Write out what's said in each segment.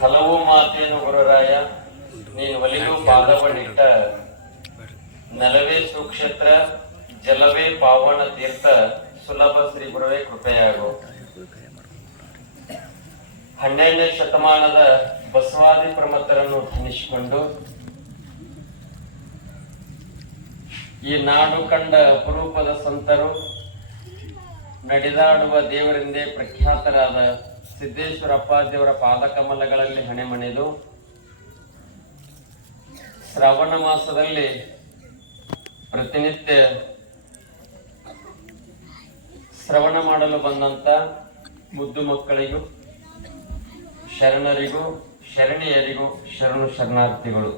ಹಲವು ಮಾತೇನು ಗುರುರಾಯ ನೀನು ಒಲಿದು ಪಾದವನ್ನಿಟ್ಟ. ನೆಲವೇ ಸುಕ್ಷೇತ್ರ ಜಲವೇ ಪಾವನ ತೀರ್ಥ ಸುಲಭ ಶ್ರೀ ಗುರುವೇ ಕೃಪೆಯಾಗು. ಹನ್ನೆರಡನೇ ಶತಮಾನದ ಬಸವಾದಿ ಪ್ರಮತರನ್ನು ಧನಿಸಿಕೊಂಡು ಈ ನಾಡು ಕಂಡ ಅಪರೂಪದ ಸಂತರು ನಡೆದಾಡುವ ದೇವರೆಂದೇ ಪ್ರಖ್ಯಾತರಾದ ಸಿದ್ದೇಶ್ವರಪ್ಪ ದೇವರ ಪಾದಕಮಲಗಳಲ್ಲಿ ಹಣೆಮಣಿದು ಶ್ರಾವಣ ಮಾಸದಲ್ಲಿ ಪ್ರತಿನಿತ್ಯ ಶ್ರವಣ ಮಾಡಲು ಬಂದಂತ ಮುದ್ದು ಮಕ್ಕಳಿಗೂ, ಶರಣರಿಗೂ, ಶರಣಿಯರಿಗೂ ಶರಣು ಶರಣಾರ್ಥಿಗಳು.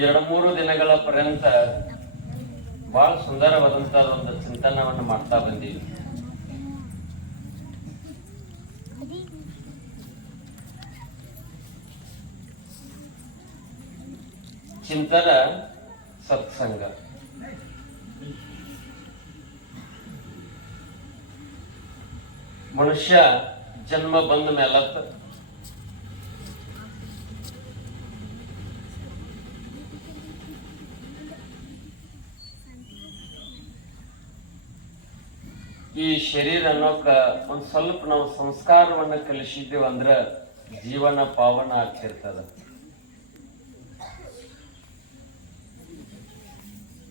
ಎರಡು ಮೂರು ದಿನಗಳ ಪರ್ಯಂತ ಬಹಳ ಸುಂದರವಾದಂತ ಒಂದು ಚಿಂತನವನ್ನು ಮಾಡ್ತಾ ಬಂದೀವಿ. ಚಿಂತನ ಸತ್ಸಂಗ. ಮನುಷ್ಯ ಜನ್ಮ ಬಂದ ಮೇಲತ್ತ ಈ ಶರೀರ ಅನ್ನೋಕ ಒಂದ್ ಸ್ವಲ್ಪ ನಾವು ಸಂಸ್ಕಾರವನ್ನ ಕಲಿಸಿದ್ದೇವಂದ್ರ ಜೀವನ ಪಾವನ ಆಗ್ತಿರ್ತದ.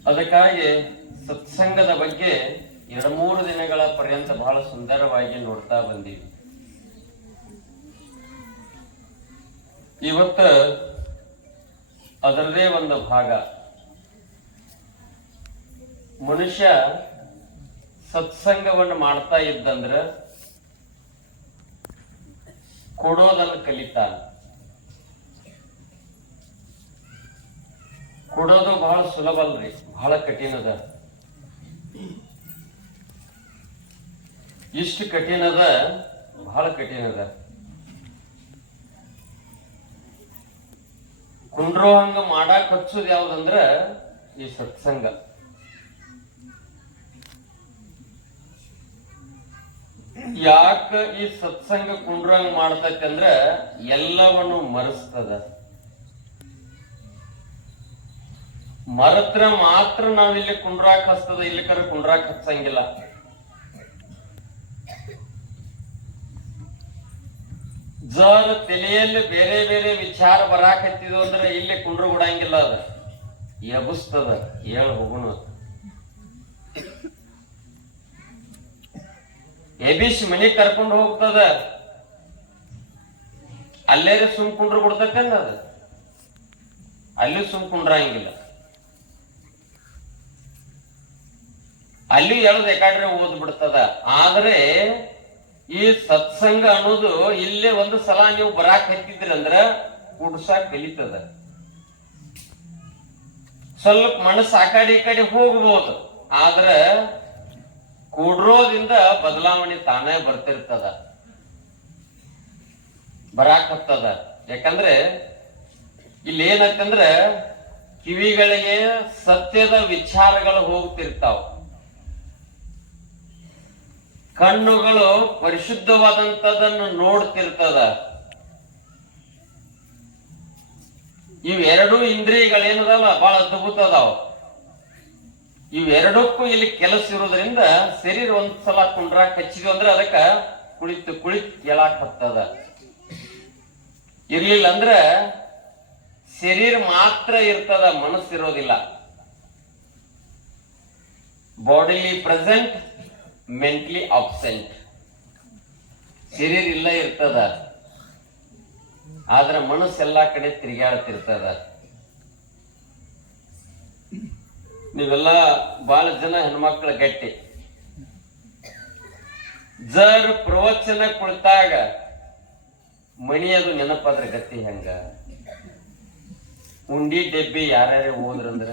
ಅದಕ್ಕಾಗಿ ಸತ್ಸಂಗದ ಬಗ್ಗೆ ಎರಡು ಮೂರು ದಿನಗಳ ಪರ್ಯಂತ ಬಹಳ ಸುಂದರವಾಗಿ ನೋಡ್ತಾ ಬಂದೀವಿ. ಇವತ್ತು ಅದರದೇ ಒಂದು ಭಾಗ. ಮನುಷ್ಯ ಸತ್ಸಂಗವನ್ನು ಮಾಡ್ತಾ ಇದ್ದಂದ್ರ ಕೊಡೋದನ್ನು ಕಲಿತಾನ ಕೊಡೋದು ಬಹಳ ಸುಲಭ ಅಲ್ರಿ, ಬಹಳ ಕಠಿಣದ ಇಷ್ಟು ಕಠಿಣದ ಬಹಳ ಕಠಿಣದ ಕುಂಡ್ರೋ ಹಂಗ ಮಾಡಾಕ್ ಹಚ್ಚೋದು ಯಾವ್ದಂದ್ರ ಈ ಸತ್ಸಂಗ. ಯಾಕ ಈ ಸತ್ಸಂಗ ಕುಂಡ್ರಂಗ್ ಮಾಡ್ತೈತೆ ಅಂದ್ರ ಎಲ್ಲವನ್ನು ಮರೆಸ್ತದ. ಮರತ್ರ ಮಾತ್ರ ನಾವಿಲ್ಲಿ ಕುಂಡ್ರಾಕ್ ಹಸ್ತದ ಇಲ್ಲಿಕರ ಕುಂಡ್ರಾಕ್ ಹಚ್ಚಂಗಿಲ್ಲ. ಜರ್ ತಲೆಯಲ್ಲಿ ಬೇರೆ ಬೇರೆ ವಿಚಾರ ಬರಾಕತ್ತಿದ್ವು ಅಂದ್ರೆ ಇಲ್ಲಿ ಕುಂಡ್ರು ಬಿಡಂಗಿಲ್ಲ ಅದ. ಎಬಸ್ತದ ಹೇಳ್ ಹೋಗುಣ ಎಬಿಸ್ ಮನೆ ಕರ್ಕೊಂಡು ಹೋಗ್ತದ? ಅಲ್ಲೇ ಸುಮ್ ಕುಂಡ್ರು ಬಿಡ್ತಕ್ಕಂದ ಅದ? ಅಲ್ಲಿ ಸುಮ್ ಕುಂಡ್ರಂಗಿಲ್ಲ. ಅಲ್ಲಿ ಎಳ್ದು ಎಕಾಡ್ರೆ ಓದ್ಬಿಡ್ತದ ಆದ್ರೆ ಈ ಸತ್ಸಂಗ ಅನ್ನೋದು ಇಲ್ಲೇ ಒಂದು ಸಲ ನೀವು ಬರಾಕ್ ಹತ್ತಿದ್ರಂದ್ರ ಕುಡ್ಸಾ ಕಲಿತದ. ಸ್ವಲ್ಪ ಮನಸ್ಸು ಆ ಕಡೆ ಈ ಕಡೆ ಹೋಗ್ಬೋದು. ಆದ್ರ ಕೂಡ್ರೋದಿಂದ ಬದಲಾವಣೆ ತಾನೇ ಬರ್ತಿರ್ತದ. ಬರಾಕತ್ತದ. ಯಾಕಂದ್ರೆ ಇಲ್ಲಿ ಕಿವಿಗಳಿಗೆ ಸತ್ಯದ ವಿಚಾರಗಳು ಹೋಗ್ತಿರ್ತಾವ. ಕಣ್ಣುಗಳು ಪರಿಶುದ್ಧವಾದಂತದನ್ನು ನೋಡ್ತಿರ್ತದ. ಇವೆರಡೂ ಇಂದ್ರಿಯಗಳೇನದಲ್ಲ? ಬಹಳ ಅದ್ಭುತ ಅದಾವ. ಇವೆರಡಕ್ಕೂ ಇಲ್ಲಿ ಕೆಲಸ ಇರೋದ್ರಿಂದ ಶರೀರ ಒಂದ್ಸಲ ಕುಂಡ್ರ, ಕಚ್ಚಿದ್ವಿ ಅಂದ್ರೆ ಅದಕ್ಕ ಕುಳಿತು ಕುಳಿತು ಕೇಳಾಕ್ ಹತ್ತದ. ಇರ್ಲಿಲ್ಲ ಅಂದ್ರ ಶರೀರ ಮಾತ್ರ ಇರ್ತದ, ಮನಸ್ಸು ಇರೋದಿಲ್ಲ. Bodily present, mentally absent. ಶರೀರ ಇಲ್ಲ ಇರ್ತದ. ಆದ್ರ ಮನಸ್ಸು ಎಲ್ಲಾ ಕಡೆ ತಿರುಗಾಡ್ತಿರ್ತದ ನೀವೆಲ್ಲ ಬಹಳ ಜನ ಹೆಣ್ಮಕ್ಳ ಗಟ್ಟಿ. ಜರ್ ಪ್ರವಚನ ಕುಳಿತಾಗ ಮಣಿಯದು ನೆನಪಾದ್ರ ಗತಿ ಹೆಂಗ? ಉಂಡಿ ಡೆಬ್ಬಿ ಯಾರ್ಯಾರ ಹೋದ್ರಂದ್ರ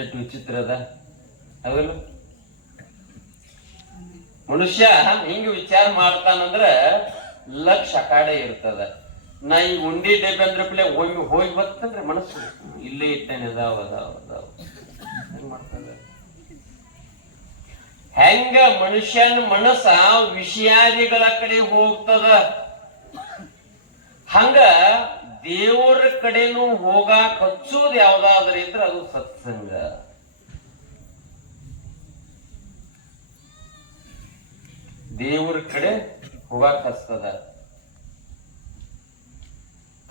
ಎಷ್ಟು ವಿಚಿತ್ರ ಅದ. ಹೌದು. ಮನುಷ್ಯ ಹಿಂಗ ವಿಚಾರ ಮಾಡ್ತಾನಂದ್ರ ಲಕ್ಷ ಅಕಾಡೆ ಇರ್ತದ. ನಾ ಈ ಉಂಡಿ ಡಬ್ಬಿ ಅಂದ್ರೆ ಪ್ಲೇ ಹೋಗಿ ಹೋಗಿ ಬರ್ತಂದ್ರೆ ಮನಸ್ಸು. ಇಲ್ಲೇ ಇಟ್ಟೇನೆ ಅದಾವ ಅದಾವ ಅದಾವ. ಹೆಂಗ್ ಹೆಂಗ ಮನುಷ್ಯನ ಮನಸ್ಸ ವಿಷಯಾದಿಗಳ ಕಡೆ ಹೋಗ್ತದ? ಹಂಗ ದೇವರ ಕಡೆನೂ ಹೋಗಾಕ ಹಚ್ಚೋದು ಯಾವ್ದಾದ್ರೆ ಇದ್ರೆ ಅದು ಸತ್ಸಂಗ. ದೇವರ ಕಡೆ ಹೋಗಾಕ ಹಚ್ತದ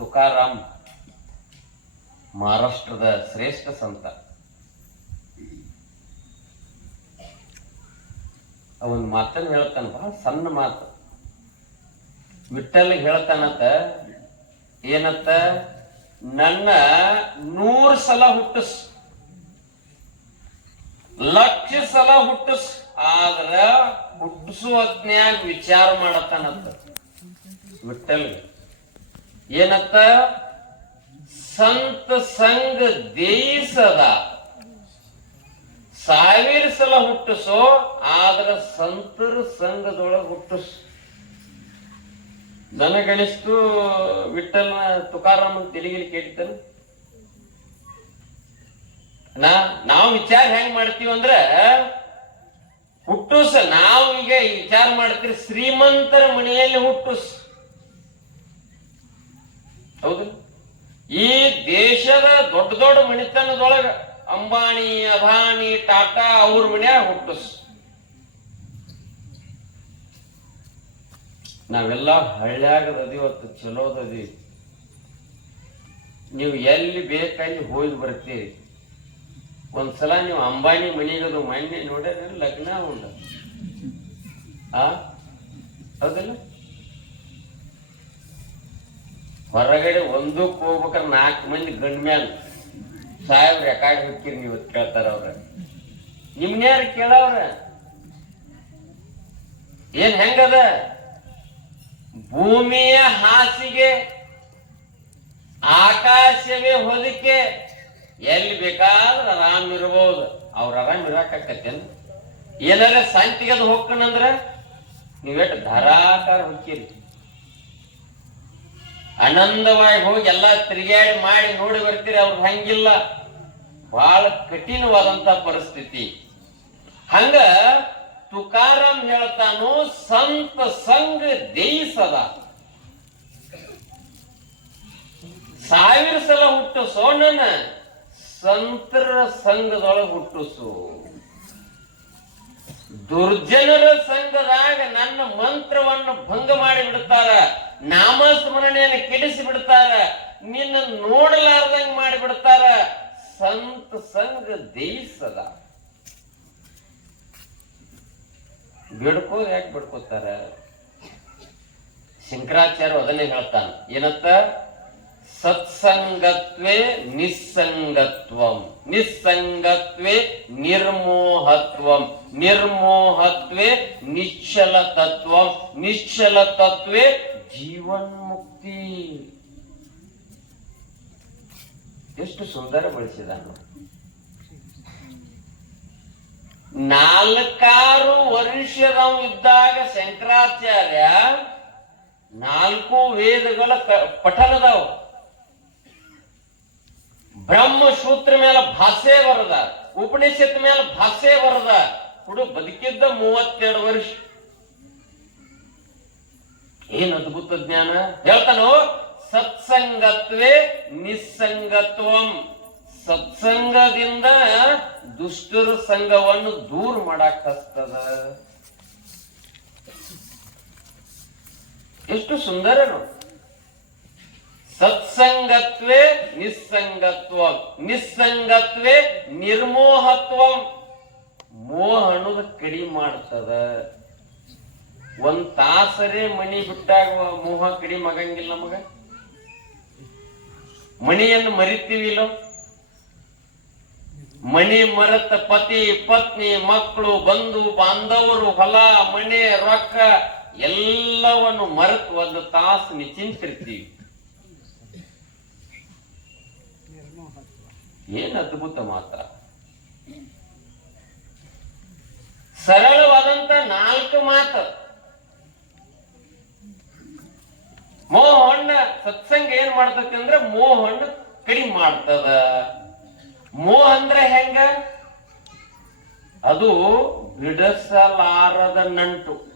ತುಕಾರಾಮ್ ಮಹಾರಾಷ್ಟ್ರದ ಶ್ರೇಷ್ಠ ಸಂತ. ಅವನ್ ಮಾತನ್ನ ಹೇಳ್ತಾನ, ಬಹಳ ಸಣ್ಣ ಮಾತು. ವಿಠಲ್ ಹೇಳ್ತಾನಂತ ಏನತ್ತ ನನ್ನ ನೂರ್ ಸಲ ಹುಟ್ಟಿಸ್. ಲಕ್ಷ ಸಲ ಹುಟ್ಟಿಸ್. ಆದ್ರ ಹುಟ್ಟಿಸುವ ವಿಚಾರ ಮಾಡತ್ತಾನಂತ ವಿಠಲ್ ಏನತ್ತ? ಸಂತ ಸಂಘ ದೇಯಿಸದ ಸಾವಿರ ಸಲ ಹುಟ್ಟಿಸೋ, ಆದ್ರ ಸಂತರ ಸಂಘದೊಳಗೆ ಹುಟ್ಟಿಸ್. ನನಗಣಿಸ್ತು ವಿಠಲ್ನ ತುಕಾರಾಮ್ ತಿಳಿಗಿಲಿ ಕೇಳ್ತಾನೆ ನಾ, ನಾವು ವಿಚಾರ ಹೆಂಗ್ ಮಾಡ್ತೀವ ಅಂದ್ರ, ಹುಟ್ಟುಸ, ನಾವು ಈಗ ವಿಚಾರ ಮಾಡ್ತೀರಿ, ಶ್ರೀಮಂತರ ಮನೆಯಲ್ಲಿ ಹುಟ್ಟುಸ್. ಹೌದು. ಈ ದೇಶದ ದೊಡ್ಡ ದೊಡ್ಡ ಮಣಿತನದೊಳಗ ಅಂಬಾನಿ ಅದಾನಿ ಟಾಟಾ ಅವ್ರ ಮನ್ಯಾಗ ಹುಟ್ಟಿಸ್. ನಾವೆಲ್ಲ ಹಳ್ಳ್ಯಾಗದ ಇವತ್ತು ಚಲೋದದಿ ನೀವು ಎಲ್ಲಿ ಬೇಕಲ್ಲಿ ಹೋಗಿ ಬರ್ತೀರಿ ಒಂದ್ಸಲ ನೀವು ಅಂಬಾನಿ ಮನೆಗದು ಮನೆ ನೋಡ್ಯಾರ ಲಗ್ನ ಉಂಡ? ಆ? ಹೌದಿಲ್ಲ? ಹೊರಗಡೆ ಒಂದಕ್ಕೆ ಹೋಗ್ಬೇಕಾದ್ರೆ ನಾಲ್ಕು ಮಂದಿ ಗಂಡ ಮ್ಯಾಲ ಸಾಹೇಬ್ ರೆಕಾರ್ಡ್ ಹೋಗ್ತೀರಿ ನೀವು ಕೇಳ್ತಾರ ಅವ್ರ. ನಿಮ್ನ್ಯಾರು ಕೇಳವ್ರ? ಏನ್ ಹೆಂಗದ? ಭೂಮಿಯ ಹಾಸಿಗೆ, ಆಕಾಶವೇ ಹೊದಿಕೆ, ಎಲ್ಲಿ ಬೇಕಾದ್ರೆ ಆರಾಮ್ ಇರ್ಬೋದು. ಅವ್ರ ಆರಾಮ್ ಇರಾಕತ್ತೇನ್ ಏನಾರ ಸಂತಿಗೆ ಅದು ಹೋಗ್ಕನಂದ್ರ ನೀವೆಟ್ ಧಾರಾಕಾರ ಹೊಕ್ಕಿರಿ. ಆನಂದವಾಗಿ ಹೋಗಿ ಎಲ್ಲ ತಿರುಗಾಡಿ ಮಾಡಿ ನೋಡಿ ಬರ್ತೀರಿ, ಅವ್ರ ಹಂಗಿಲ್ಲ. ಬಹಳ ಕಠಿಣವಾದಂತ ಪರಿಸ್ಥಿತಿ. ಹಂಗ ತುಕಾರಾಮ್ ಹೇಳ್ತಾನು, ಸಂತ ಸಂಘ ದೇಯಿಸದ ಸಾವಿರ ಸಲ ಹುಟ್ಟಿಸೋ ಸೋಣನ ಸಂತರ ಸಂಘದೊಳಗೆ ಹುಟ್ಟಿಸು. ದುರ್ಜನರ ಸಂಘದಾಗ ನನ್ನ ಮಂತ್ರವನ್ನು ಭಂಗ ಮಾಡಿ ಬಿಡ್ತಾರ ನಾಮಸ್ಮರಣೆಯನ್ನು ಕೆಡಿಸಿ ಬಿಡ್ತಾರ ನಿನ್ನ ನೋಡಲಾರ್ದಂಗ್ ಮಾಡಿ ಬಿಡ್ತಾರ ಸಂತ ಸಂಘ ದೇಯಿಸದ ಬಿಡ್ಕೋದ್ ಯಾಕೆ ಬಿಡ್ಕೋತಾರ? ಶಂಕರಾಚಾರ್ಯ ಅದನ್ನೇ ಹೇಳ್ತಾನೆ. ಏನತ್ತ ಸತ್ಸಂಗತ್ವೇ ನಿಸ್ಸಂಗತ್ವಂ. ನಿಸ್ಸಂಗತ್ವೇ ನಿರ್ಮೋಹತ್ವಂ. ನಿರ್ಮೋಹತ್ವೇ ನಿಶ್ಚಲ ತತ್ವಂ ನಿಶ್ಚಲ ತತ್ವೇ ಜೀವನ್ಮುಕ್ತಿ. ಎಷ್ಟು ಸುಂದರ ಬಳಸಿದಾನು ನಾಲ್ಕಾರು ವರ್ಷದ ಇದ್ದಾಗ ಶಂಕರಾಚಾರ್ಯ ನಾಲ್ಕು ವೇದಗಳ ಪಠನದವ. ಬ್ರಹ್ಮ ಸೂತ್ರ ಮೇಲೆ ಭಾಷೆ ಬರದ, ಉಪನಿಷತ್ ಮೇಲೆ ಭಾಷೆ ಬರದ. ಹುಡು ಬದುಕಿದ್ದ ಮೂವತ್ತೆರಡು ವರ್ಷ. ಏನ್ ಅದ್ಭುತ ಜ್ಞಾನ? ಹೇಳ್ತಾನು, ಸತ್ಸಂಗತ್ವೇ ನಿಸ್ಸಂಗತ್ವಂ. ಸತ್ಸಂಗದಿಂದ ದುಷ್ಟರ ಸಂಘವನ್ನು ದೂರ ಮಾಡಕ್ ಎಷ್ಟು ಸುಂದರ ನೋಡಿ. ಸತ್ಸಂಗತ್ವೇ ನಿಸ್ಸಂಗತ್ವ ನಿಸ್ಸಂಗತ್ವೇ ನಿರ್ಮೋಹತ್ವ. ಮೋಹ ಅನ್ನೋದು ಕಡಿಮೆ ಮಾಡ್ತದ. ಒಂದ್ ತಾಸರೇ ಮಣಿ ಬಿಟ್ಟಾಗ ಮೋಹ ಕಡಿಮೆ ಆಗಂಗಿಲ್ಲ ನಮಗ. ಮಣಿಯನ್ನು ಮರಿತೀವಿಲ್ಲ. ಮಣಿ ಮರತ ಪತಿ, ಪತ್ನಿ, ಮಕ್ಕಳು, ಬಂಧು, ಬಾಂಧವರು, ಹೊಲ, ಮನೆ, ರೊಕ್ಕ ಎಲ್ಲವನ್ನು ಮರೆತು ಒಂದು ತಾಸು ನಿಚಿಂತಿರ್ತೀವಿ ಏನ್ ಅದ್ಭುತ ಮಾತ್ರ. ಸರಳವಾದಂತ ನಾಲ್ಕು ಮಾತು. ಮೋಹಣ್ಣ ಸತ್ಸಂಗ ಏನ್ ಮಾಡ್ತೈತಿ ಅಂದ್ರೆ ಮೋಹಣ್ಣ ಕಡಿಮೆ ಮಾಡ್ತದ. ಮೋಹ ಅಂದ್ರೆ ಹೆಂಗ? ಅದು ಬಿಡಿಸಲಾರದ ನಂಟು.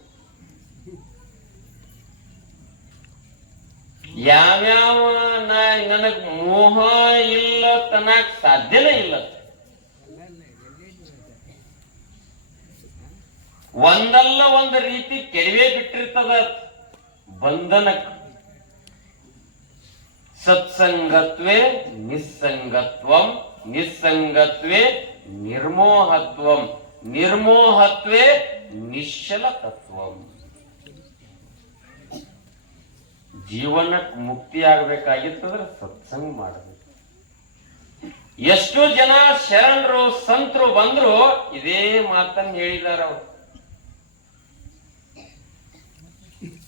ಯಾವ್ಯಾವ ನನಗ್ ಮೋಹ ಇಲ್ಲ ತನಕ ಸಾಧ್ಯನೇ ಇಲ್ಲ. ಒಂದಲ್ಲ ಒಂದ್ ರೀತಿ ಕೆಡವೆ ಬಿಟ್ಟಿರ್ತದ ಬಂಧನಕ್ಕೆ ಸತ್ಸಂಗತ್ವೇ ನಿಸ್ಸಂಗತ್ವಂ, ನಿಸ್ಸಂಗತ್ವೇ ನಿರ್ಮೋಹತ್ವಂ, ನಿರ್ಮೋಹತ್ವೇ ನಿಶ್ಚಲ ತತ್ವಂ ಜೀವನಕ್ಕೆ ಮುಕ್ತಿ ಆಗ್ಬೇಕಾಗಿತ್ತಂದ್ರೆ ಸತ್ಸಂಗ ಮಾಡಬೇಕು. ಎಷ್ಟು ಜನ ಶರಣರು, ಸಂತರು ಬಂದ್ರು, ಇದೇ ಮಾತನ್ನು ಹೇಳಿದಾರ ಅವರು.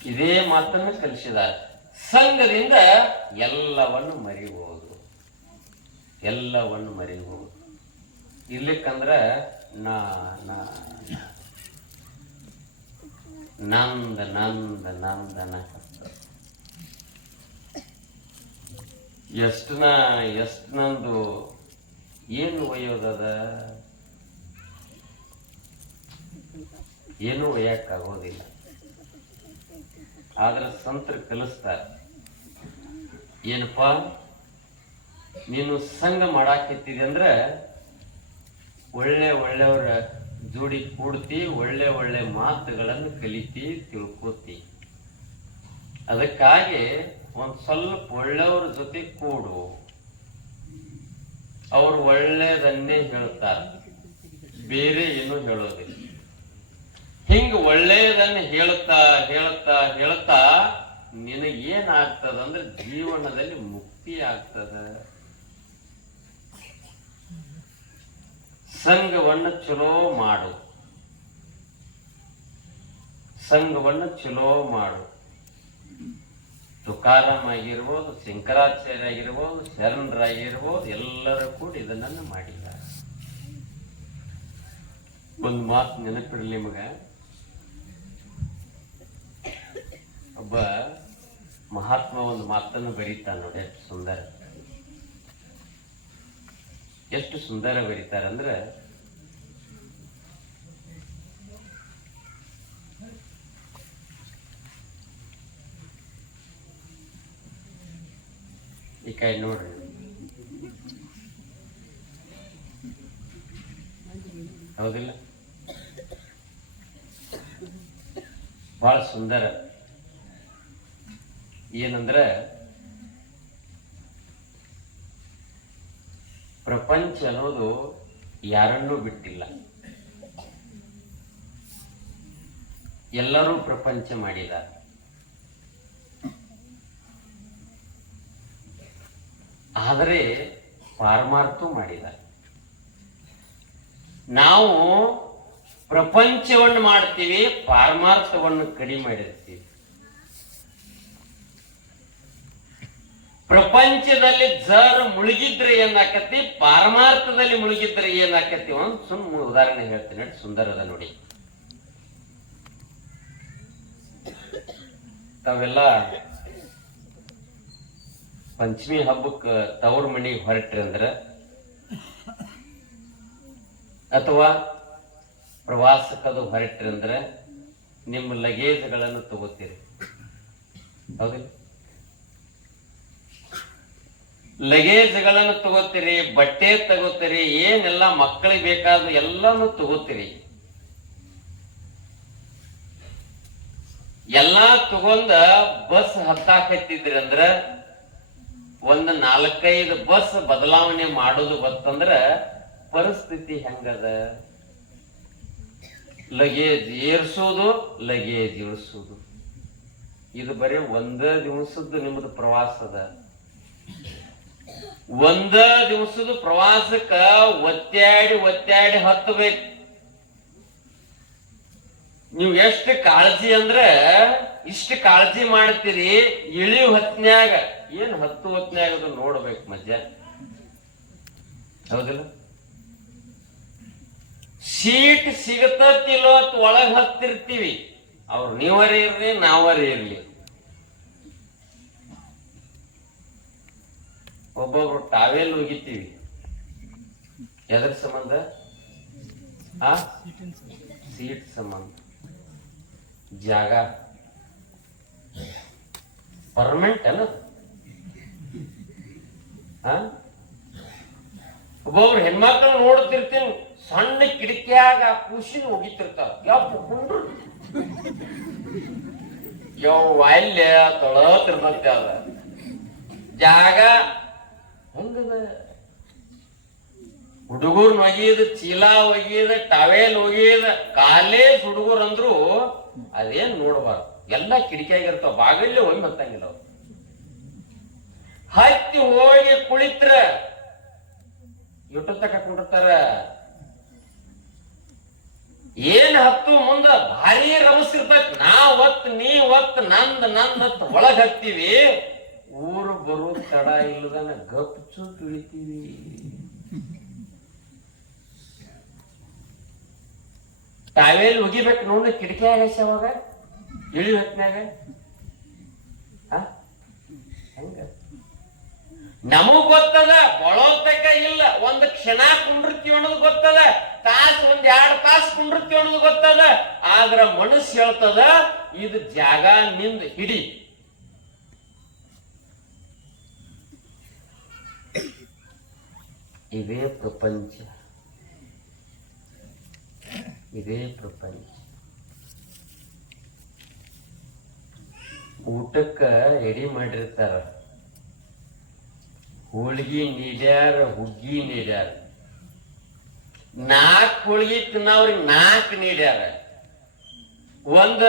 ಇದೇ ಮಾತನ್ನು ಕಲಿಸಿದ್ದಾರೆ ಸಂಘದಿಂದ ಎಲ್ಲವನ್ನು ಮರಿಬಹುದು ಎಲ್ಲವನ್ನು ಮರಿಬಹುದು ಇರ್ಲಿಕ್ಕಂದ್ರ ನಾ. ನಂದ ನಂದ ನಂದನ ಎಷ್ಟು ಎಷ್ಟನಂದು ಎಷ್ಟು ನಂದು ಏನು ಒಯ್ಯೋದದ? ಏನು ಒಯ್ಯಕ್ಕಾಗೋದಿಲ್ಲ. ಆದ್ರೆ ಸಂತರು ಕಲಿಸ್ತಾರೆ. ಏನಪ್ಪ? ನೀನು ಸಂಘ ಮಾಡಾಕಿತ್ತಿದೆ ಅಂದ್ರೆ ಒಳ್ಳೆ ಒಳ್ಳೆಯವರ ಜೋಡಿ ಕೂಡ್ತಿ, ಒಳ್ಳೆ ಒಳ್ಳೆ ಮಾತುಗಳನ್ನು ಕಲಿತಿ ತಿಳ್ಕೊತಿ. ಅದಕ್ಕಾಗಿ ಒಂದ್ ಸ್ವಲ್ಪ ಒಳ್ಳೆಯವ್ರ ಜೊತೆ ಕೂಡು. ಅವ್ರು ಒಳ್ಳೇದನ್ನೇ ಹೇಳ್ತಾರೆ. ಬೇರೆ ಏನು ಹೇಳೋದಿಲ್ಲ. ಹಿಂಗ ಒಳ್ಳೇದನ್ನ ಹೇಳ್ತಾ ಹೇಳ್ತಾ ಹೇಳ್ತಾ ನಿನಗೆ ಏನಾಗ್ತದ ಅಂದ್ರೆ ಜೀವನದಲ್ಲಿ ಮುಕ್ತಿ ಆಗ್ತದ. ಸಂಘವನ್ನು ಚಲೋ ಮಾಡು. ಸಂಘವನ್ನು ಚಲೋ ಮಾಡು. ತುಕಾರಾಮ್ ಆಗಿರ್ಬೋದು ಶಂಕರಾಚಾರ್ಯ ಆಗಿರ್ಬೋದು ಶರಣರಾಗಿರ್ಬೋದು, ಎಲ್ಲರೂ ಕೂಡ ಇದನ್ನ ಮಾಡಿದ್ದಾರೆ. ಒಂದು ಮಾತು ನೆನಪಿರಲಿ ನಿಮಗ. ಒಬ್ಬ ಮಹಾತ್ಮ ಒಂದು ಮಾತನ್ನು ಬರೀತಾನೆ ನೋಡಿ, ಎಷ್ಟು ಸುಂದರ. ಎಷ್ಟು ಸುಂದರ ಬರೀತಾರಂದ್ರೆ ಈ ಕೈ ನೋಡ್ರಿ. ಹೌದಿಲ್ಲ? ಬಹಳ ಸುಂದರ. ಏನಂದ್ರೆ ಪ್ರಪಂಚ ಅನ್ನೋದು ಯಾರನ್ನೂ ಬಿಟ್ಟಿಲ್ಲ. ಎಲ್ಲರೂ ಪ್ರಪಂಚ ಮಾಡಿದ್ದಾರೆ. ಆದರೆ ಪಾರಮಾರ್ಥ ಮಾಡಿದ್ದಾರೆ. ನಾವು ಪ್ರಪಂಚವನ್ನು ಮಾಡ್ತೀವಿ ಪಾರಮಾರ್ಥವನ್ನು ಕಡಿಮೆ ಮಾಡಿರ್ತೀವಿ. ಪ್ರಪಂಚದಲ್ಲಿ ಜರ್ ಮುಳುಗಿದ್ರೆ ಏನಾಕತಿ ಪಾರಮಾರ್ಥದಲ್ಲಿ ಮುಳುಗಿದ್ರೆ ಏನಾಕತಿ ಒಂದು ಸುಮ್ಮ ಉದಾಹರಣೆ ಹೇಳ್ತೀನಿ ನೋಡಿ ಸುಂದರದ ನೋಡಿ. ತಾವೆಲ್ಲ ಪಂಚಮಿ ಹಬ್ಬಕ್ಕೆ ತವ್ರ ಮನೆಗೆ ಹೊರಟ್ರಿ ಅಂದ್ರ, ಅಥವಾ ಪ್ರವಾಸಕ್ಕದು ಹೊರಟ್ರಿ ಅಂದ್ರೆ ನಿಮ್ಮ ಲಗೇಜ್ಗಳನ್ನು ತಗೋತೀರಿ. ಹೌದಿಲ್ಲ? ಲಗೇಜ್ಗಳನ್ನು ತಗೋತೀರಿ, ಬಟ್ಟೆ ತಗೋತೀರಿ, ಏನೆಲ್ಲ ಮಕ್ಕಳಿಗೆ ಬೇಕಾದ ಎಲ್ಲಾನು ತಗೋತೀರಿ. ಎಲ್ಲಾ ತಗೊಂಡ ಬಸ್ ಹತ್ತಾಕತ್ತಿದ್ರಿ ಅಂದ್ರ ಒಂದ್ ನಾಲ್ಕೈದು ಬಸ್ ಬದಲಾವಣೆ ಮಾಡೋದು ಗೊತ್ತಂದ್ರ ಪರಿಸ್ಥಿತಿ ಹೆಂಗದ? ಲಗೇಜ್ ಏರ್ಸೋದು, ಲಗೇಜ್ ಇಳಿಸೋದು. ಇದು ಬರೀ ಒಂದ ದಿವಸದ ನಿಮ್ದು ಪ್ರವಾಸದ ಒಂದ ದಿವಸದ ಪ್ರವಾಸಕ್ಕ ಒತ್ತಾಡಿ ಒತ್ತಾಡಿ ಹತ್ತಬೇಕು. ನೀವು ಎಷ್ಟು ಕಾಳಜಿ ಅಂದ್ರೆ ಇಷ್ಟು ಕಾಳಜಿ ಮಾಡ್ತೀರಿ ಇಳಿಯು ಹೊತ್ನ್ಯಾಗ. ಏನ್ ಹತ್ತು ಹೊತ್ತನೇ ಆಗೋದು ನೋಡ್ಬೇಕು ಮಧ್ಯಾಹ್ನ ಹೌದಿಲ್ಲ? ಸೀಟ್ ಸಿಗತ್ತಿಲ್ಲೋ ಅತ್ ಒಳಗ್ ಹತ್ತಿರ್ತೀವಿ. ಅವ್ರು ನೀವರೇ ಇರ್ಲಿ ನಾವರೇ ಇರ್ಲಿ. ಒಬ್ಬೊಬ್ರು ಟಾವೆಲ್ ಹೋಗಿತೀವಿ ಎದ್ರ ಸಂಬಂಧ? ಆ? ಸೀಟ್ ಸಂಬಂಧ. ಜಾಗ. ಪರ್ಮನೆಂಟ್ ಅಲ್ಲ? ಒಬ್ಬೊಬ್ರು ಹೆಣ್ಮಕ್ಳು ನೋಡ್ತಿರ್ತೀನಿ ಸಣ್ಣ ಕಿಟಕಿಯಾಗ ಖುಷಿ ಹೋಗಿತ್ತಿರ್ತಾರ ಯಪ್ಪ ಕುಂಡ್ರು ಯಾವ ಅಲ್ಲೇ ತೊಳತಿರ್ತಂತೆ ಅದ. ಜಾಗ ಹಂಗದ? ಹುಡುಗರ್ ಒಗಿಯದ ಚೀಲ ಒಗಿಯದ ಟವೆಲ್ ಒಗಿಯದ ಕಾಲೇಜ್ ಹುಡುಗರು ಅಂದ್ರು ಅದೇನ್ ನೋಡ್ಬಾರ್ದು. ಎಲ್ಲ ಕಿಟಕಿಯಾಗಿರ್ತಾವ. ಬಾಗಲ್ಲೇ ಹೋಗಿ ಬರ್ತಂಗಿಲ್ಲ ಅವ್ರು. ಹತ್ತಿ ಹೋಗಿ ಕುಳಿತ್ರ ಯುಟತಕ ತಕ ಏನ್ ಹತ್ತು ಮುಂದ ಭಾರಿ ರಮಸಿರ್ತೈತ್ ನಾ ಒತ್ ನೀ ಒತ್ ನಂದ್ ನಂದ್ ಹತ್ ಒಳಗ್ ಹತ್ತೀವಿ. ಊರು ಬರೋ ತಡ ಇಲ್ಲದನ ಗಪ್ಚು ತುಳಿತೀವಿ ತಾವೇಲ್ ಒಗಿಬೇಕು ನೋಡಿ ಕಿಟಕಿ ಆಗೈತೆ ಅವಾಗ? ಇಳಿ ಹೊತ್ನಾಗ? ಹೆಂಗ? ನಮಗ್ ಗೊತ್ತದ ಬಳೋತಕ ಇಲ್ಲ. ಒಂದ್ ಕ್ಷಣ ಕುಂಡಿರ್ತೀವಿ ಅನ್ನೋದು ಗೊತ್ತದ, ತಾಸ್ ಒಂದ್ ಎರಡ್ ತಾಸ್ ಕುಂಡಿರ್ತೀವಿ ಅನ್ನೋದು ಗೊತ್ತದ. ಆದ್ರ ಮನಸ್ಸು ಹೇಳ್ತದ, ಇದು ಜಾಗ ನಿಂದ ಹಿಡಿ. ಇವೇ ಪ್ರಪಂಚ. ಇದೇ ಪ್ರಪಂಚ. ಊಟಕ್ಕ ರೆಡಿ ಮಾಡಿರ್ತಾರ. ಹೋಳ್ಗಿ ನೀಡ್ಯಾರ, ಹುಗ್ಗಿ ನೀಡ್ಯಾರ. ನಾಲ್ಕು ಹೋಳ್ಗಿ ತಿನ್ನವ್ರಿಗೆ ನಾಲ್ಕು ನೀಡ್ಯಾರ. ಒಂದ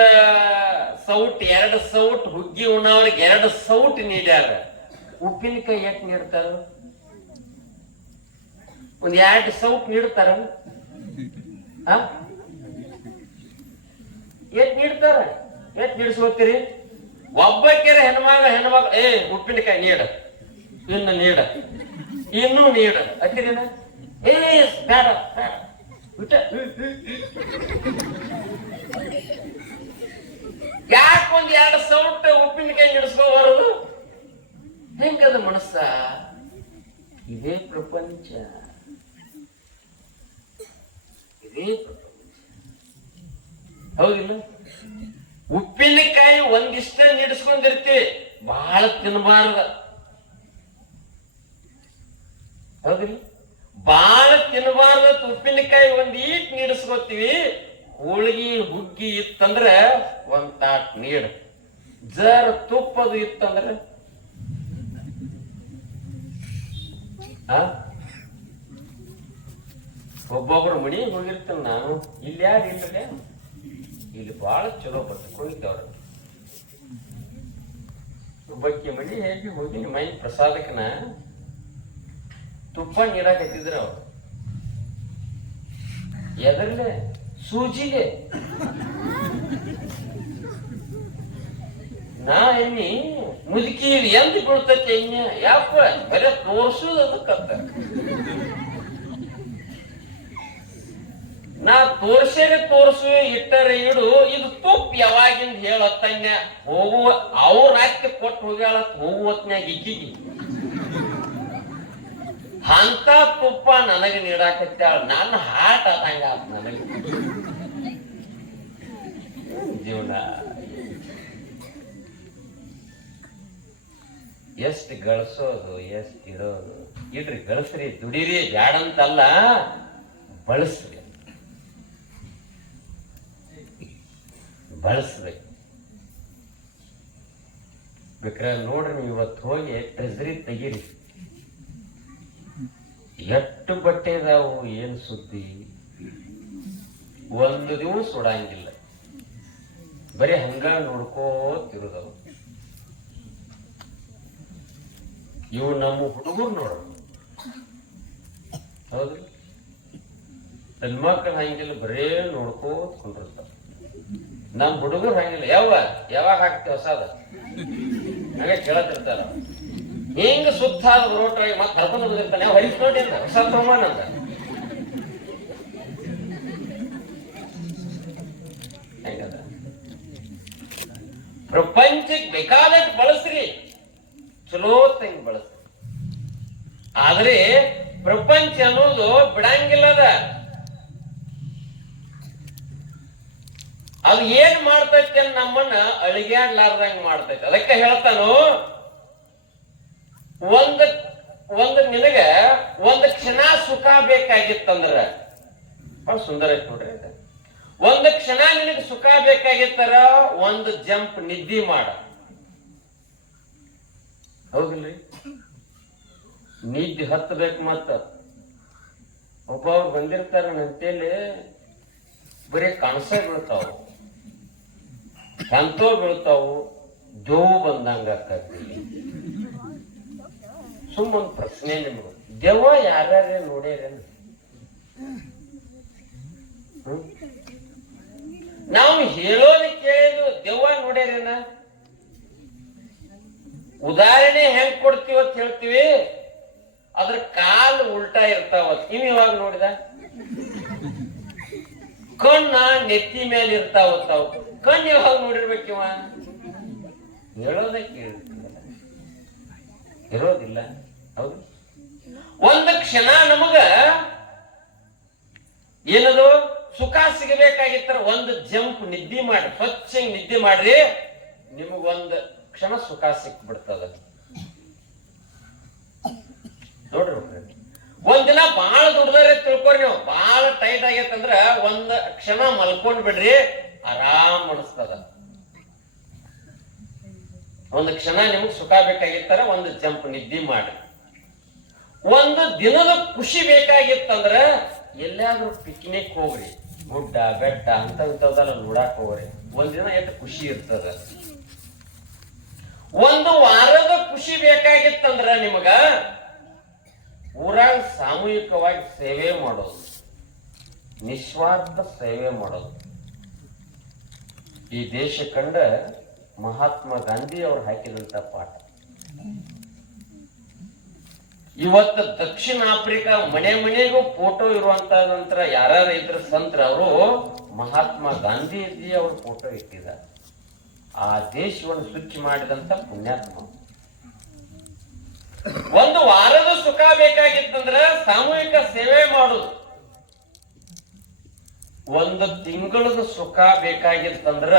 ಸೌಟ್, ಎರಡು ಸೌಟ್, ಹುಗ್ಗಿ ಉಣ್ಣವ್ರಿಗೆ ಎರಡು ಸೌಟ್ ನೀಡ್ಯಾರ. ಉಪ್ಪಿನಕಾಯಿ ಎಷ್ಟು ನೀಡ್ತಾರ? ಒಂದ್ ಎರಡು ಸೌಟ್ ನೀಡ್ತಾರ? ಎಷ್ಟ್ ನೀಡ್ತಾರ? ಎಷ್ಟ್ ನೀಡ್ಸ್ಕೋತೀರಿ? ಒಬ್ಬಕ್ಕೆ ಹೆಣ್ಮಗ ಹೆಣ್ಮಗ, ಏ, ಉಪ್ಪಿನಕಾಯಿ ನೀಡ. ಇನ್ನು ನೀಡ ಇನ್ನು ನೀಡ ಅಕ್ಕಿದೇನ? ಏ, ಬೇಡ ಬಿಟ್ಟ. ಯಾಕೆ ಒಂದ್ ಎರಡು ಸೌಟ್ ಉಪ್ಪಿನಕಾಯಿ ನೀಡಿಸ್ಕೊ ಬರೋದು ಹೆಂಗದ ಮನಸ್ಸ? ಇದೇ ಪ್ರಪಂಚ. ಇದೇ ಪ್ರಪಂಚ. ಹೌದಿಲ್ಲ? ಉಪ್ಪಿನಕಾಯಿ ಒಂದಿಷ್ಟ ನೀಡಿಸ್ಕೊಂಡಿರ್ತಿ ಬಹಳ ತಿನ್ನಬಾರ್ದ ಹೌದಿಲ್ಲ ಬಾಳ ತಿನ್ನಬಾರ್ದ ಉಪ್ಪಿನಕಾಯಿ ಒಂದ್ ಈಟ್ ನೀಡಿಸ್ಕೊತೀವಿ. ಹೋಳಿಗೆ, ಹುಗ್ಗಿ ಇತ್ತಂದ್ರ ಒಂದ್ ತಾಟ್ ನೀಡ. ಜರ ತುಪ್ಪದು ಇತ್ತಂದ್ರ? ಒಬ್ಬೊಬ್ರು ಮಣಿ ಹೋಗಿರ್ತೇನೆ ನಾನು. ಇಲ್ಲಿ ಯಾರು ಇಲ್ಲದೆ ಇಲ್ಲಿ ಬಹಳ ಚಲೋ ಬರ್ತಕೊಂಡಿದ್ದವ್ರ ಒಬ್ಬಕ್ಕೆ ಮಣಿ ಹೇಗೆ ಹೋಗಿ ಮೈ ಪ್ರಸಾದಕ್ಕನ ತುಪ್ಪ ನೀಡಾಕತ್ತಿದ್ರ ಅವ್ರು. ಎದರ್ಲೆ? ಸೂಜಿಗೆ. ನಾ ಎಣ್ಣಿ ಮುದುಕಿ ಎಂದ್ ಬೀಳ್ತೈತೆ ಎಣ್ಣೆ ಯಾಪ ಬರೇ ತೋರ್ಸುದು ನಾ ತೋರ್ಸೇರೆ ತೋರ್ಸು, ಇಟ್ಟರೆ ಇಡು. ಇದು ತುಪ್ಪ ಯಾವಾಗಿಂದ ಹೇಳತ್ತನ್ಯ? ಹೋಗುವ ಅವ್ರ ಆಕೆ ಕೊಟ್ಟು ಹೋಗ್ಯಾಳ ಹೋಗುವತ್ನ್ಯಾಗ ಇಕ್ಕಿಗಿ ಅಂತ ತುಪ್ಪ ನನಗೆ ನೀಡಾಕತ್ತಾಳ ನನ್ನ ಹಾಟ್ ಆದಂಗ ನನಗೆ. ಜೀವನ? ಎಷ್ಟು ಗಳಿಸೋದು, ಎಷ್ಟು ಇಡೋದು? ಇಡ್ರಿ, ಗಳಿಸ್ರಿ, ದುಡಿರಿ, ಬ್ಯಾಡಂತಲ್ಲ, ಬಳಸ್ರಿ. ಬಳಸ್ಬೇಕು ಬೇಕಾದ್ರೆ ನೋಡ್ರಿ ಇವತ್ತು ಹೋಗಿ ಟ್ರೆಜರಿ ತೆಗೀರಿ. ಎಷ್ಟು ಬಟ್ಟೆ ಇದಾವು, ಏನ್ ಸುದ್ದಿ? ಒಂದು ದಿವಸ ಸುಡಂಗಿಲ್ಲ ಬರೀ ಹಂಗ ನೋಡ್ಕೋತಿರುದವು ಇವು ನಮ್ಮ ಹುಡುಗರು ನೋಡು ಹೌದ್ರಿ ಹೆಣ್ಮಕ್ಳು ಹಂಗಿಲ್ಲ, ಬರೇ ನೋಡ್ಕೋತ ಕೊಂಡಿರ್ತಾವ ನಮ್ಮ ಹುಡುಗರು ಹಂಗಿಲ್ಲ. ಯಾವ ಯಾವಾಗ ಹಾಕ್ತೇವೆ ಹೊಸದ? ಹಂಗೆ ಕೇಳತಿರ್ತಾರ ಹಿಂಗ ಸುತ್ತ ರೋಟ್ರಾಗಿ ಮತ್ತೆ ಕರ್ಕೊಂಡು ಬಂದಿರ್ತಾನೆ ಹೊರಿಸ್ ನೋಡಿ ಅಂತ ಪ್ರಪಂಚಕ್ಕೆ ಬೇಕಾದಷ್ಟು ಬಳಸ್ರಿ. ಚಲೋ ತಂಗ್ ಬಳಸ್ರಿ. ಆದ್ರೆ ಪ್ರಪಂಚ ಅನ್ನೋದು ಬಿಡಂಗಿಲ್ಲದ. ಅದು ಏನ್ ಮಾಡ್ತೈತಿ ನಮ್ಮನ್ನ ಅಳಿಗ್ಯಾಡ್ಲಾರ್ದಂಗ್ ಮಾಡ್ತೈತಿ. ಅದಕ್ಕೆ ಹೇಳ್ತಾನು ಒಂದ್ ಒಂದ್ ನಿನಗ ಒಂದ್ ಕ್ಷಣ ಸುಖ ಬೇಕಾಗಿತ್ತಂದ್ರ. ಸುಂದರ ಐತೆ ನೋಡ್ರಿ. ಒಂದ್ ಕ್ಷಣ ನಿನಗೆ ಸುಖ ಬೇಕಾಗಿತ್ತರ, ಒಂದ್ ಜಂಪ್ ನಿದ್ದಿ ಮಾಡ. ಹೌದಿಲ್ರಿ? ನಿದ್ದೆ ಹತ್ತಬೇಕು ಮತ್ತ. ಒಬ್ಬವ್ರು ಬಂದಿರ್ತಾರ ನಂತೇಳಿ ಬರೀ ಕನಸೇ ಬೀಳ್ತಾವ. ಕಂತೋ ಬೀಳ್ತಾವು ಜೋ ಬಂದಂಗ ಆಕತಿ ಸುಮ್ಮೊಂದು ಪ್ರಶ್ನೆ ನಿಮ್ಗೆ. ದೆವ್ವ ಯಾರ್ಯಾರೇ ನೋಡ್ಯಾರೇನು ಹ್ಮ್? ನಾವು ಹೇಳೋದು ಕೇಳಿದ್ರು ದೆವ್ವ ನೋಡ್ಯಾರೇನ? ಉದಾಹರಣೆ ಹೆಂಗ್ ಕೊಡ್ತೀವ ಅಂತ ಹೇಳ್ತೀವಿ. ಅದ್ರ ಕಾಲು ಉಲ್ಟಾ ಇರ್ತಾವ. ನೀವು ಇವಾಗ ನೋಡಿದ? ಕಣ್ಣ ನೆತ್ತಿ ಮೇಲೆ ಇರ್ತಾವ ತಾವು ಕಣ್ಣು ಯಾವಾಗ ನೋಡಿರ್ಬೇಕಿವ? ಹೇಳೋದೇ ಕೇಳಿರ್ತೀವಲ್ಲ ಇರೋದಿಲ್ಲ. ಹೌದು. ಒಂದು ಕ್ಷಣ ನಮಗ ಏನದು? ಸುಖ ಸಿಗಬೇಕಾಗಿತ್ತರ ಒಂದು ಜಂಪ್ ನಿದ್ದೆ ಮಾಡಿ ಸ್ವಚ್ಛ ನಿದ್ದೆ ಮಾಡ್ರಿ, ನಿಮಗೊಂದು ಕ್ಷಣ ಸುಖ ಸಿಕ್ಬಿಡ್ತದ. ನೋಡ್ರಿ. ಒಂದಿನ ಬಹಳ ದುಡ್ದಾರೆ ತಿಳ್ಕೊರಿ ನೀವು. ಬಹಳ ಟೈಟ್ ಆಗೈತಂದ್ರ ಒಂದ್ ಕ್ಷಣ ಮಲ್ಕೊಂಡ್ ಬಿಡ್ರಿ, ಆರಾಮ್ ಅನಿಸ್ತದ. ಒಂದು ಕ್ಷಣ ನಿಮಗೆ ಸುಖ ಬೇಕಾಗಿತ್ತರ ಒಂದು ಜಂಪ್ ನಿದ್ದೆ ಮಾಡಿ ಒಂದು ದಿನದ ಖುಷಿ ಬೇಕಾಗಿತ್ತಂದ್ರ ಎಲ್ಲಾದ್ರೂ ಪಿಕ್ನಿಕ್ ಹೋಗ್ರಿ. ಗುಡ್ಡ, ಬೆಟ್ಟ ಅಂತ ಇಂಥವ್ದೆಲ್ಲ ನೋಡಾಕ್ ಹೋಗ್ರಿ. ಒಂದಿನ ಎಷ್ಟು ಖುಷಿ ಇರ್ತದ? ಒಂದು ವಾರದ ಖುಷಿ ಬೇಕಾಗಿತ್ತಂದ್ರ ನಿಮಗ ಊರಾಗ ಸಾಮೂಹಿಕವಾಗಿ ಸೇವೆ ಮಾಡೋದು. ನಿಸ್ವಾರ್ಥ ಸೇವೆ ಮಾಡೋದು. ಈ ದೇಶ ಕಂಡ ಮಹಾತ್ಮ ಗಾಂಧಿ ಅವರು ಹಾಕಿದಂತ ಪಾಠ. ಇವತ್ತು ದಕ್ಷಿಣ ಆಫ್ರಿಕಾ ಮನೆ ಮನೆಗೂ ಫೋಟೋ ಇರುವಂತ ನಂತರ ಯಾರ್ಯಾರು ಇದ್ರ ಸಂತ್ರ ಅವರು ಮಹಾತ್ಮ ಗಾಂಧೀಜಿ ಅವರು ಫೋಟೋ ಇಟ್ಟಿದ್ದಾರೆ. ಆ ದೇಶವನ್ನು ಸ್ವಿಚ್ ಮಾಡಿದಂತ ಪುಣ್ಯಾತ್ಮ. ಒಂದು ವಾರದ ಸುಖ ಬೇಕಾಗಿತ್ತಂದ್ರ ಸಾಮೂಹಿಕ ಸೇವೆ ಮಾಡುದು. ಒಂದು ತಿಂಗಳದ ಸುಖ ಬೇಕಾಗಿತ್ತಂದ್ರ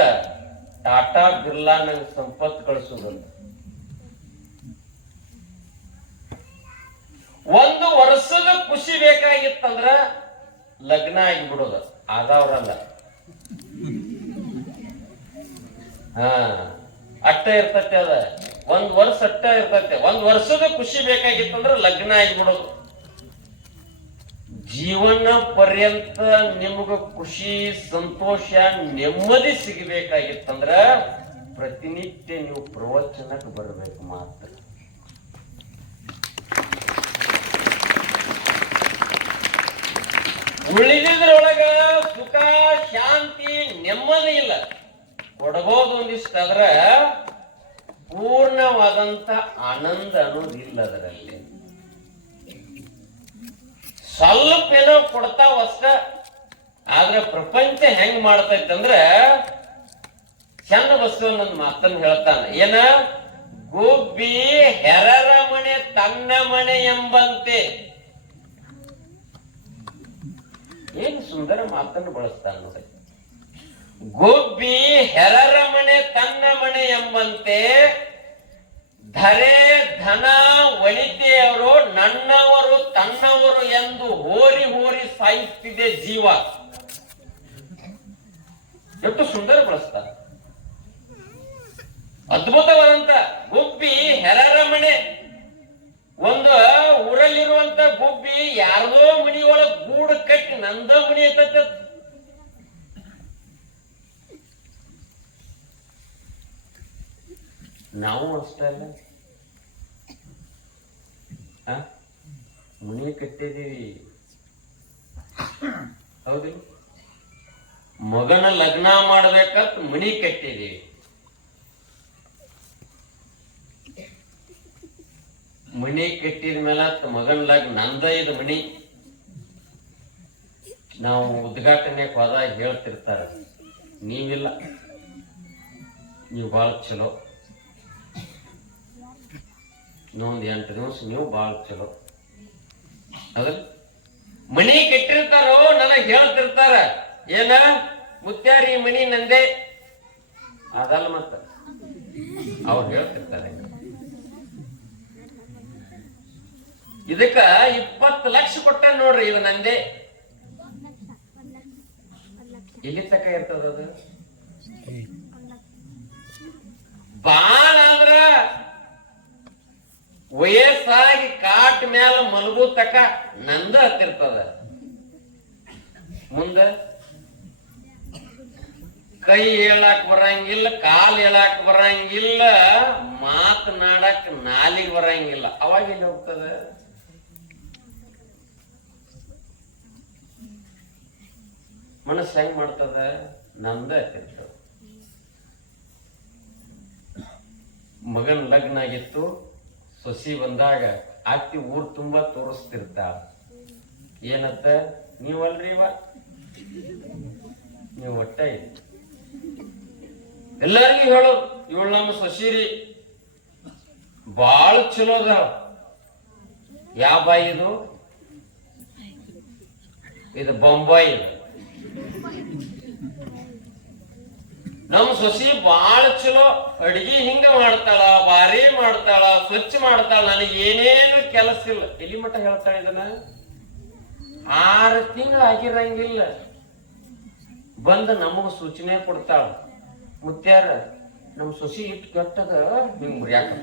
ಟಾಟಾ ಬಿರ್ಲಾ ನಂಗೆ ಸಂಪತ್ತು ಕಳಿಸೋದಂತ. ಒಂದು ವರ್ಷದ ಖುಷಿ ಬೇಕಾಗಿತ್ತಂದ್ರ ಲಗ್ನ ಆಗಿಬಿಡೋದ. ಆದವ್ರಲ್ಲ. ಅಟ್ಟ ಇರ್ತತೆ ಅದ. ಒಂದ್ ವರ್ಷ ಅಟ್ಟ ಇರ್ತತೆ. ಒಂದ್ ವರ್ಷದ ಖುಷಿ ಬೇಕಾಗಿತ್ತಂದ್ರ ಲಗ್ನ ಆಗಿಬಿಡೋದು. ಜೀವನ ಪರ್ಯಂತ ನಿಮಗ ಖುಷಿ, ಸಂತೋಷ, ನೆಮ್ಮದಿ ಸಿಗಬೇಕಾಗಿತ್ತಂದ್ರ ಪ್ರತಿನಿತ್ಯ ನೀವು ಪ್ರವಚನಕ್ಕೆ ಬರಬೇಕು ಮಾತ್ರ. ಉಳಿದಿದ್ರೊಳಗ ಸುಖ, ಶಾಂತಿ, ನೆಮ್ಮದಿ ಇಲ್ಲ. ಕೊಡಬಹುದು ಒಂದಿಷ್ಟಾದ್ರ ಪೂರ್ಣವಾದಂತ ಆನಂದ ಅನ್ನೋದಿಲ್ಲ ಅದರಲ್ಲಿ. ಸ್ವಲ್ಪ ಏನೋ ಕೊಡ್ತಾವ ಅಷ್ಟ. ಆದ್ರೆ ಪ್ರಪಂಚ ಹೆಂಗ್ ಮಾಡ್ತೈತಂದ್ರ ಚಂದ ಬಸವಣ್ಣನ ಮಾತನ್ನು ಹೇಳ್ತಾನೆ. ಏನ? ಗುಬ್ಬಿ ಹೆರರ ಮನೆ ತನ್ನ ಮನೆ ಎಂಬಂತೆ. ಏನ್ ಸುಂದರ ಮಾತನ್ನು ಬಳಸ್ತಾನ ನೋಡಿ. ಗುಬ್ಬಿ ಹೆರರ ಮನೆ ತನ್ನ ಮನೆ ಎಂಬಂತೆ. ಧರೆ ಧನ ವನಿತೆಯವರು ನನ್ನವರು ತನ್ನವರು ಎಂದು ಹೋರಿ ಹೋರಿ ಸಾಯಿಸ್ತಿದೆ ಜೀವ. ಎಷ್ಟು ಸುಂದರ ಬಳಸ್ತಾರ ಅದ್ಭುತವಾದಂತ ಗುಬ್ಬಿ ಹೆರರ ಮನೆ. ಒಂದು ಊರಲ್ಲಿರುವಂತ ಗುಬ್ಬಿ ಯಾರದೋ ಮನಿಯೊಳಗ್ ಗೂಡು ಕಟ್ಟಿ ನಂದ ಮನಿ ಐತತ್ತ ನಾವು ಅಷ್ಟೇ ಅಲ್ಲ. ಆ? ಮನಿ ಕಟ್ಟಿದೀವಿ ಹೌದಿಲ್ಲ ಮಗನ ಲಗ್ನ ಮಾಡ್ಬೇಕಂತ ಮನಿ ಕಟ್ಟಿದೀವಿ ಮನಿ ಕಟ್ಟಿದ ಮೇಲೆ ಮಗನ ಲಗ್ನ, ನಂದ ಇದು ಮನಿ. ನಾವು ಉದ್ಘಾಟನೆ ಹೋದಾಗ ಹೇಳ್ತಿರ್ತಾರ. ನೀವಿಲ್ಲ ನೀವು ಭಾಳ ಚಲೋ. ಇನ್ನೊಂದು ಎಂಟು ದಿವಸ ನೀವು ಭಾಳ ಚಲೋ. ಅದ್ರ ಮನಿ ಕೆಟ್ಟಿರ್ತಾರೋ ನನಗೆ ಹೇಳ್ತಿರ್ತಾರ. ಏನ? ಮುತ್ಯಾರಿ ಮನಿ ನಂದೆ. ಅದಲ್ಲ ಮತ್ತ. ಅವ್ರು ಹೇಳ್ತಿರ್ತಾರೆ. ಇದಕ್ಕ ಇಪ್ಪತ್ತು ಲಕ್ಷ ಕೊಟ್ಟ ನೋಡ್ರಿ ಇವ ನಂದೆ. ಇಲ್ಲಿ ತಕ ಇರ್ತದ ಅದು? ಬಾಳ ಅಂದ್ರ ವಯಸ್ಸಾಗಿ ಕಾಟ್ ಮ್ಯಾಲ ಮಲಗು ತಕ ನಂದ ಹತ್ತಿರ್ತದ. ಮುಂದ? ಕೈ ಹೇಳಾಕ್ ಬರಂಗಿಲ್ಲ, ಕಾಲ್ ಹೇಳಾಕ್ ಬರಂಗಿಲ್ಲ ಮಾತನಾಡಕ್ ನಾಲಿಗೆ ಬರಂಗಿಲ್ಲ. ಅವಾಗ ಎಲ್ಲಿ ಹೋಗ್ತದ? ಮನಸ್ಸು ಹೆಂಗ್ ಮಾಡ್ತದ? ನಂದ ಹತ್ತಿರ್ತದ. ಮಗನ್ ಲಗ್ನ ಆಗಿತ್ತು. ಸೊಸಿ ಬಂದಾಗ ಆಕಿ ಊರ್ ತುಂಬಾ ತೋರಿಸ್ತಿರ್ತ. ಏನತ್ತ? ನೀವಲ್ರಿ ಇವ? ನೀವು ಒಟ್ಟ. ಎಲ್ಲರಿಗೂ ಹೇಳು, ಇವಳು ನಮ್ಮ ಸೊಸಿರಿ ಬಾಳ ಚಲೋ ಅದಾಳ ಯಾವ ಬಾಯಿ ಇದು? ಇದು ಬೊಂಬಾಯಿ. ಇದು. ನಮ್ ಸೊಸಿ ಬಾಳ ಚಲೋ, ಅಡಿಗೆ ಹಿಂಗ ಮಾಡ್ತಾಳ ಬಾರಿ ಮಾಡ್ತಾಳ, ಸ್ವಚ್ಛ ಮಾಡ್ತಾಳ, ನನಗೆ ಏನೇನು ಕೆಲಸ ಇಲ್ಲ. ಎಲ್ಲಿ ಮಟ್ಟ ಹೇಳ್ತಾಳ ಇದನ್ನ? ಆರು ತಿಂಗಳು ಆಗಿರಂಗಿಲ್ಲ. ಬಂದ ನಮಗ ಸೂಚನೆ ಕೊಡ್ತಾಳ. ಮುತ್ಯಾರ, ನಮ್ ಸೊಸಿ ಇಟ್ಟು ಕಟ್ಟದ ನಿಮ್ ಮುರಿಯಾಕ